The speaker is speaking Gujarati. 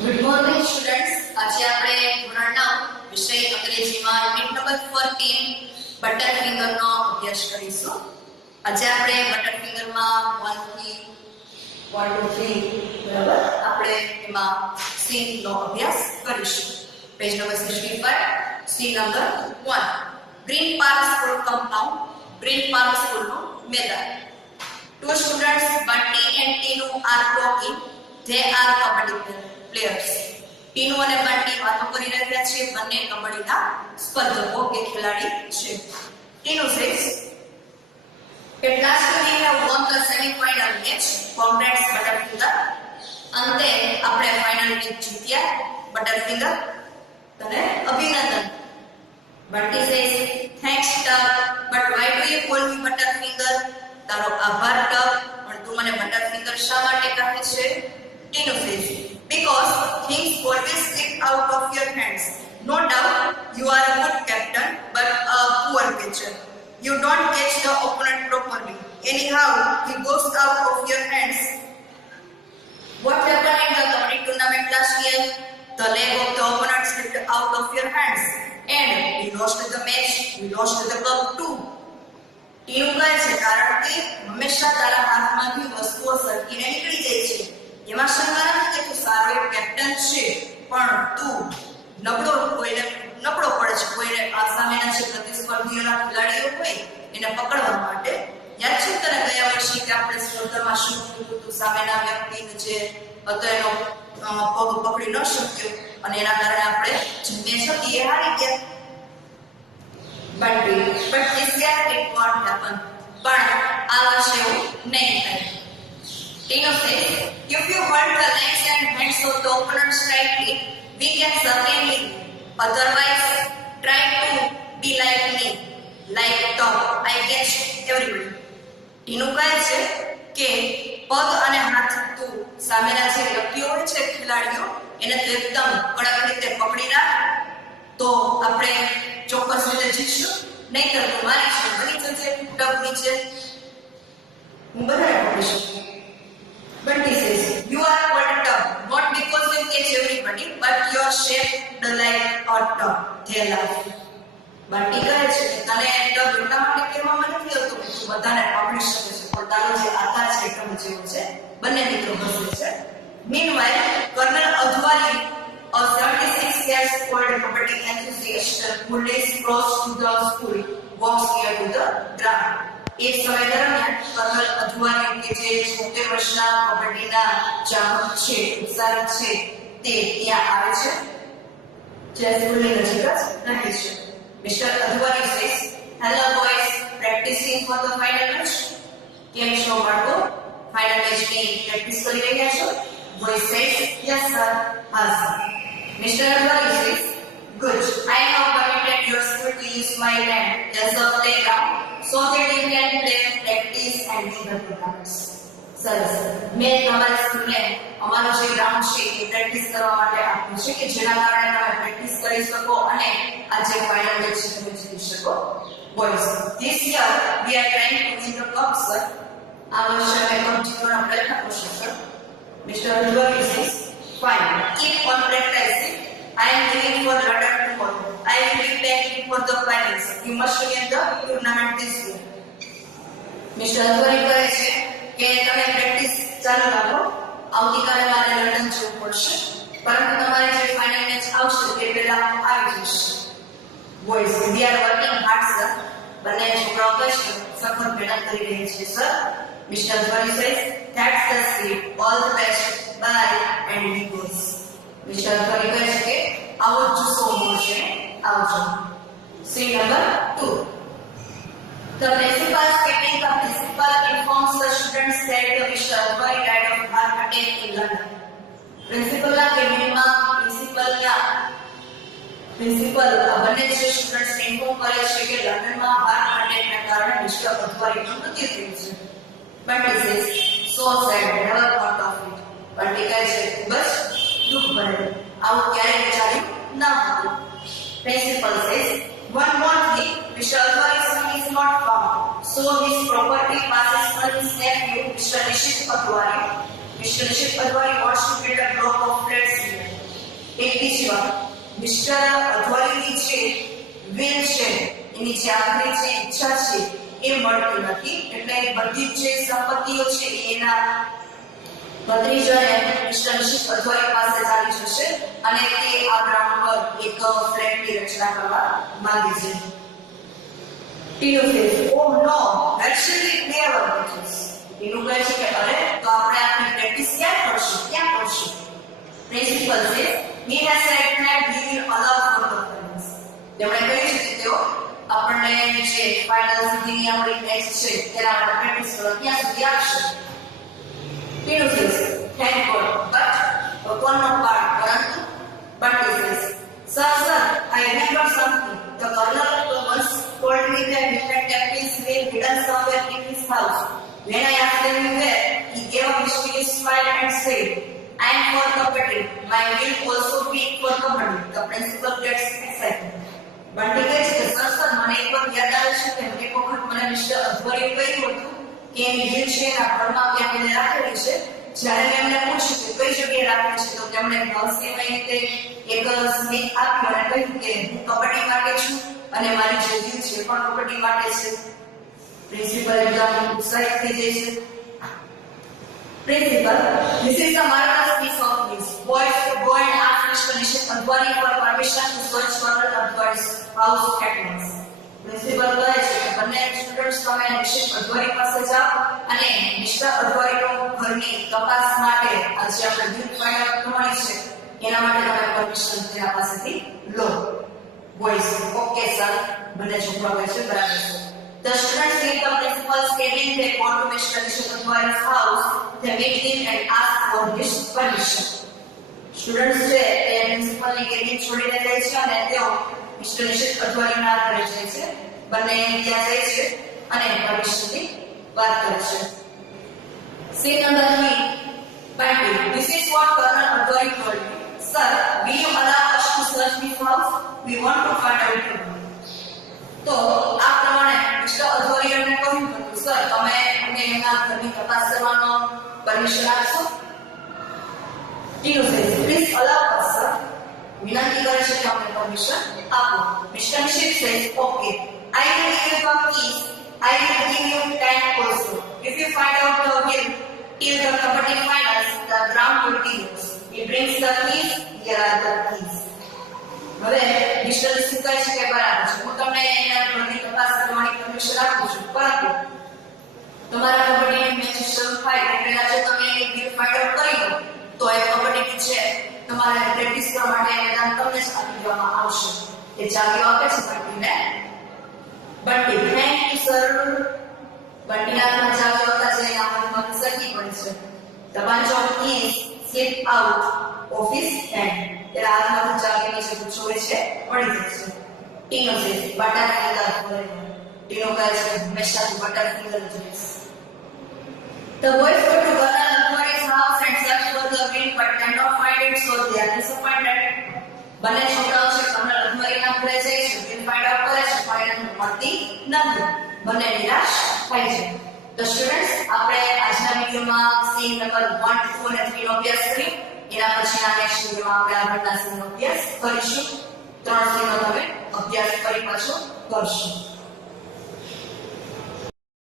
Good morning students. આજે આપણે ધોરણ 9 વિષય અંગ્રેજીમાં યુનિટ નંબર 14 બટર ફિંગરનો અભ્યાસ કરીશું. આજે આપણે બટર ફિંગરમાં 1 થી 1 2 3 બરાબર આપણે એમાં સી નો અભ્યાસ કરીશું. Page number 65 scene number 1 Green Park School compound. Green Park સ્કૂલનું મેદાન. Two students, Bunty and Tinu, are talking. They are kabaddi players. Tinu અને Bunty વાતો કરી રહ્યા છે. બંને કબડ્ડીના સ્પર્ધકો કે ખેલાડી છે. Tinu says, "At last we have won the semi-final match. Congrats, Butterfinger." અંતે આપણે ફાઇનલ મેચ જીત્યા. બટરફિંગર, તને અભિનંદન. Bunty says, "Thanks, Tug, but why do you call me Butterfinger?" તારો આભાર ટગ, પણ તું મને બટરફિંગર શા માટે કહે છે? Tinu says, "Because things always slip out of your hands. No doubt you are a good captain, but a poor catcher. You don't catch the opponent properly. Anyhow, he goes out of your hands." What happened in the kabaddi tournament last year? The leg of the opponent slipped out of your hands, and we lost the match. We lost the cup too. Tinu કહે છે, કારણ કે હંમેશા તારા હાથમાંથી વસ્તુઓ સરકીને નીકળી જાય છે. એમાં શંકા નથી કે તું સારો એક કેપ્ટન છે, પણ તું નબળો પડે છે. કોઈને સામેના જે પ્રતિસ્પર્ધીઓના ખેલાડીઓ હોય એને પકડવા માટે. યાદ છે તને ગયા વર્ષે કે આપણે સ્પર્ધામાં શું થયું હતું? સામેના વ્યક્તિને જે હતો એનો પગ પકડી ન શક્યો અને એના કારણે આપણે જે મેચ હતી એ હારી ગયા. But this year it won't happen. પણ આ વર્ષે એવું નહીં થાય. Tinu says, "If you hold the legs and hands of the opponent slightly, we can certainly win. Otherwise, try to be like me. Like Tom, I catch everybody." Tinu કહે છે કે પગ અને હાથ તું સામેના જે વ્યક્તિઓ હોય છે ખેલાડીઓ એને તો એકદમ કડક રીતે પકડી રાખ, તો આપણે ચોક્કસ રીતે જીતશું. નહીં તો તું મારી છે બની જશે ટગ નીચે, હું બધાને પકડી શકું. Bunty says, "You are called Tug, not because you catch everybody, but your shape like a tug." They laugh. Bunty કહે છે કે તને ટગ એટલા માટે કહેવામાં નથી આવતું કે તું બધાને પકડી શકે છે, પણ તારો જે આકાર છે ટગ જેવો છે. બંને મિત્રો હસે છે. Meanwhile, Colonel Adhwani, a 76 years old kabaddi enthusiast who lives close to the school, walks near to the ground. એક સમય દરમિયાન કર્નલ અધવાણી કે જે 70 વર્ષના કબડ્ડીના ચાહક છે, ઉત્સાહી છે, તે ત્યાં આવે છે, જે સ્કૂલની નજીક જ રહે છે. Mister Advani says, "Hello boys, practicing for the final match." કેમ છો બાળકો? ફાઇનલ મેચની પ્રેક્ટિસ કરી રહ્યા છો? Boy says, "Yes sir." હા sir. Mr. Advani says, "Good. I have permitted your school to use my land as a playground so that you can play, practice and win the tournaments." સરસ. મેં તમારા સ્કૂલને અમારું જે ગ્રાઉન્ડ છે એ પ્રેક્ટિસ કરવા માટે આપ્યું છે કે જેના કારણે તમે પ્રેક્ટિસ કરી શકો અને આ જે ફાઇનલ મેચ છે તમે જીતી શકો. Boys, this year we are trying to win the cup, sir. આ વર્ષે અમે કપ જીતવાનો પ્રયત્ન કરશું, sir. Mr. Advani says, "Fine. Keep on practicing. I am leaving for London tomorrow. I will be back for the finals. You must win the tournament this year." Mr. Advani કહે છે કે તમે પ્રેક્ટિસ ચાલુ રાખો. આવતીકાલે મારે લંડન જવું પડશે, પરંતુ તમારી જે ફાઇનલ મેચ આવશે તે પહેલા હું આવી જઈશ. Boys, we are working hard, sir. બંને છોકરાઓ કહે છે સખત મહેનત કરી રહી છે, sir. Mr. Advani says, "That's the spirit. All the best. Bye." And he goes. Mr. Advani કહે છે કે આવો જુસ્સો મળશે, આવજો. Scene number 2. The principal speaking. The principal informs the students that Mr. Advani died of heart attack in London. પ્રિન્સિપલના કેબિનમાં પ્રિન્સિપલ બંને જે સ્ટુડન્ટ્સને ઇન્ફોર્મ કરે છે કે લંડનમાં હાર્ટ અટેકના કારણે મિસ્ટર અડવાણીનું મૃત્યુ થયું છે. Bunty says, "So sad. Never thought of it." Bunty કહે છે બસ દુઃખ ભરેલું, આવું ક્યારેય વિચાર્યું ન હતું. Principal says, "One more thing, Mr. Advani's son is not found, so his property passes on his nephew, Mr. Nishit Advani. Mr. Nishit Advani wants to build a block of flats here. બીજી વાત, મિસ્ટર અધવારીની જે વિલ છે, એની જે આખરી જે ઈચ્છા છે એ મળતી નથી. એટલે બધી જે સંપત્તિઓ છે એના ભત્રીજાને મિસ્ટર નિશિત અધવારી પાસે ચાલી જશે અને તે આ ગ્રાઉન્ડ પર એક ફ્લેટની રચના કરવા માંગે છે. Tinu says, "Oh no, that should be clever practice." Tinu કહે છે કે અરે તો આપણે આપણી પ્રેક્ટિસ ક્યાં કરશું? Principal says, "He has said that he will allow for the finals." તેમણે કહ્યું છે કે તેઓ આપણને જે ફાઇનલ સુધીની આપણી મેચ છે તેના માટે પ્રેક્ટિસ કરવા ત્યાં સુધી આપશે. Tinu says, "Thank God, but one no part, પરંતુ Bunty says, Sir, I remember something. The colonel once told me that Mr. Capri's will hidden somewhere in his house. When I asked him where, he gave a mysterious smile and said, I am for Kapati. My will also be for Kapati." The principal gets excited. Bunty કહે છે કે સર મને એક વાત યાદ આવે છે કે એક વખત મને મિસ્ટર અધવારીએ કહ્યું હતું કે એની વિલ છે એના ઘરમાં ક્યાંક એને રાખેલી છે. જ્યારે મેં એમને પૂછ્યું કે કઈ જગ્યાએ રાખેલી છે તો તેમણે રહસ્યમય રીતે એક સ્મિત આપ્યું અને કહ્યું કે હું કબડ્ડી માટે છું અને મારી જે વિલ છે પણ કબડ્ડી માટે છે. પ્રિન્સિપલ એકદમ ઉત્સાહિત થઈ જાય છે. Principal, this is a marvelous piece of news. Boys, go and ask Mr. Nishit Advani for permission to search Colonel Advani's house at once. Principal કહે છે કે બંને સ્ટુડન્ટ્સ તમે નિશિત અધવારી પાસે જાઓ અને મિસ્ટર અધવારીનો ઘરની તપાસ માટે આજે આપણે વિલ ફાઇન્ડ કરવાની છે એના માટે તમે પરમિશન તેના પાસેથી લો. Boys, okay sir. બંને છોકરાઓ કહે છે બરાબર છે. The students leave the principal's cabin. They go to Mr. Nishit Advani's house. They meet him and ask for his permission. Students છે તે પ્રિન્સિપલની કેબિન છોડીને જાય છે અને તેઓ મિસ્ટર નિશિત અધવારીના ઘરે જાય છે. બંને ત્યાં જાય છે અને પરમિશનની વાત કરે છે. Scene number 3. Bunty, this is what Colonel Advari told me. Sir, will you allow us to search this house? We want to find out the truth. તો આ પ્રમાણે મિસ્ટર અધવારીએ અમને કહ્યું હતું, સર તમે અમને એના ઘરની તપાસ કરવાનો પરમિશન આપશો? Tinu says, "Please allow us, sir." વિનંતી કરે છે કે અમને પરમિશન આપો. Mister Nishit says, "Okay, I will give you some keys. I will give you time also. If you find out the will till the Kabaddi finals, the ground will be yours. He brings the keys. Here are the keys." હવે મિસ્ટર નિશિત કહે છે કે બરાબર છે, હું તમને એના ઘરની તપાસ કરવાની પરમિશન આપું છું, પરંતુ તમારા કબડ્ડીની મેચ શરૂ થાય તે પહેલા જો તમે એક વિલ ફાઇન્ડ આઉટ કરી લો તો એ કબડ્ડી છે તમારે પ્રેક્ટિસ કરવા માટે મેદાન તમને જ આપી દેવામાં આવશે. એ ચાવીઓ આપે છે બંટીને. Bunty, thank you sir. બંટીના હાથમાં ચાવીઓ હતા જે એના હાથમાં સરકી પડી છે. The bunch of keys slip out of his hand. તેના હાથમાંથી ચાવીની જે ગુચ્છોડી છે પડી જાય છે. ટીનો says, "Butter finger forever." ટીનો કહે છે હંમેશા બટર ફિંગર જ રહીશ. The boys go to Colonel Advani's house and search for the will but cannot find it, so they are disappointed. બંને છોકરાઓ છે કર્નલ અધવારીના ઘરે જાય છે, વિલ ફાઇન્ડ આઉટ કરે છે પણ એને મળતી નથી. બંને નિરાશ થાય છે. તો સ્ટુડન્ટ્સ, આપણે આજના વિડિયોમાં સીન નંબર 1, 2 અને 3 નો અભ્યાસ કર્યો. એના પછીના નેક્સ્ટ વિડિયોમાં આપણે આગળના સીનનો અભ્યાસ કરીશું. 3 સીનનો તમે અભ્યાસ કરી પાછો કરશો.